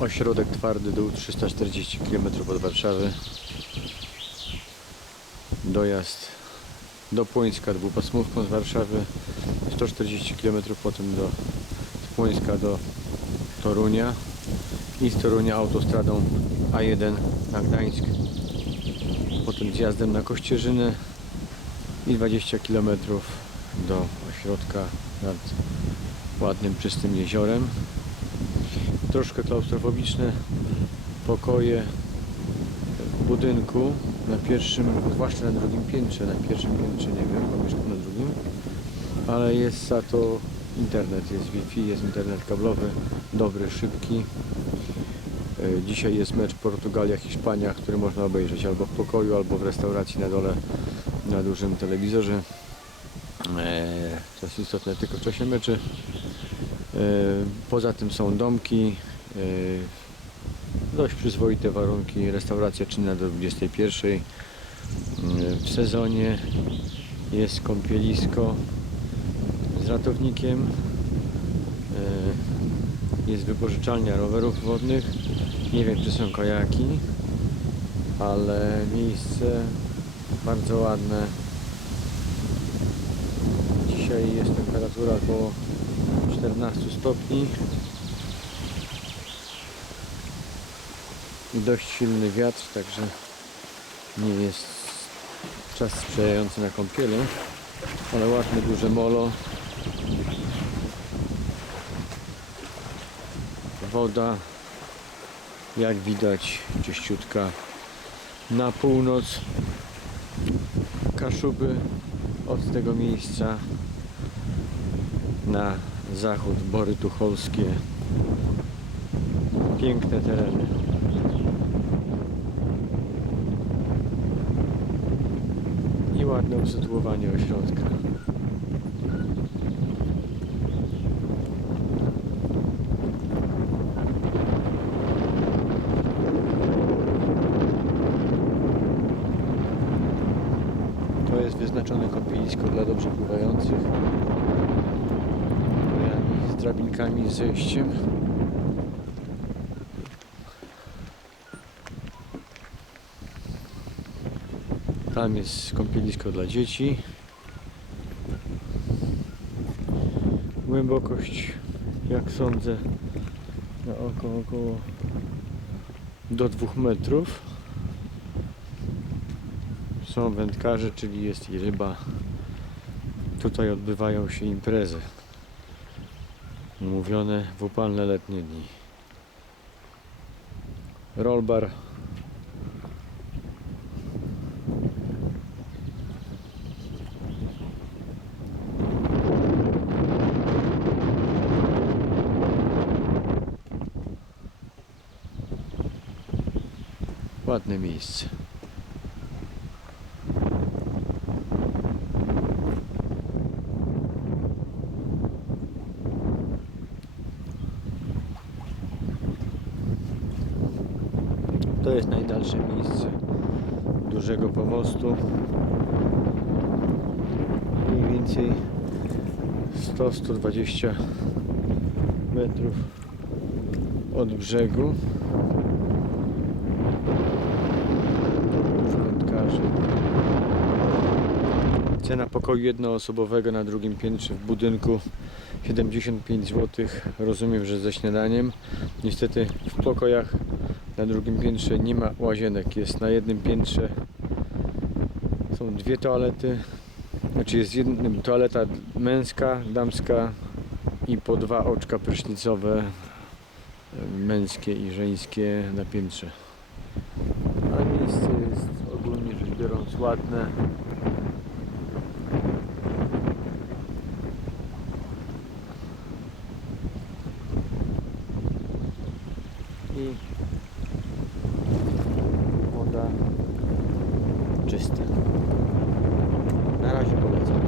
Ośrodek Twardy Dół 340 km od Warszawy. Dojazd do Płońska dwupasmówką z Warszawy 140 km, potem do Płońska do Torunia i z Torunia autostradą A1 na Gdańsk, potem zjazdem na Kościerzynę i 20 km do ośrodka nad ładnym, czystym jeziorem. Troszkę klaustrofobiczne pokoje budynku na pierwszym, zwłaszcza na drugim piętrze, na pierwszym piętrze nie wiem, bo mieszkam na drugim, ale jest za to internet, jest Wi-Fi, jest internet kablowy, dobry, szybki. E, Dzisiaj jest mecz Portugalia-Hiszpania, który można obejrzeć albo w pokoju, albo w restauracji na dole na dużym telewizorze. E, To jest istotne tylko w czasie meczy. E, Poza tym są domki, e, dość przyzwoite warunki, restauracja czynna do 21. E, W sezonie jest kąpielisko z ratownikiem, jest wypożyczalnia rowerów wodnych, nie wiem czy są kajaki, ale miejsce bardzo ładne. Dzisiaj jest temperatura około 14 stopni. I dość silny wiatr, także nie jest czas sprzyjający na kąpiele, ale ładne duże molo. Woda, jak widać, czyściutka. Na północ Kaszuby od tego miejsca na zachód Bory Tucholskie. Piękne tereny. I ładne usytuowanie ośrodka. To jest wyznaczone kąpielisko dla dobrze pływających. Drabinkami, z zejściem. Tam jest kąpielisko dla dzieci. Głębokość, jak sądzę, na około, około do 2 metrów są wędkarze, czyli jest i ryba. Tutaj odbywają się imprezy. Mówione w upalne letnie dni. Rollbar. Ładne miejsce. To jest najdalsze miejsce dużego pomostu. Mniej więcej 100-120 metrów od brzegu. Cena pokoju jednoosobowego na drugim piętrze w budynku 75 zł. Rozumiem, że ze śniadaniem. Niestety w pokojach na drugim piętrze nie ma łazienek. Jest na jednym piętrze są dwie toalety. Znaczy jest jednym toaleta męska, damska i po dwa oczka prysznicowe e, męskie i żeńskie na piętrze. Ale miejsce jest ogólnie rzecz biorąc ładne. woda czysta. Na razie polecam.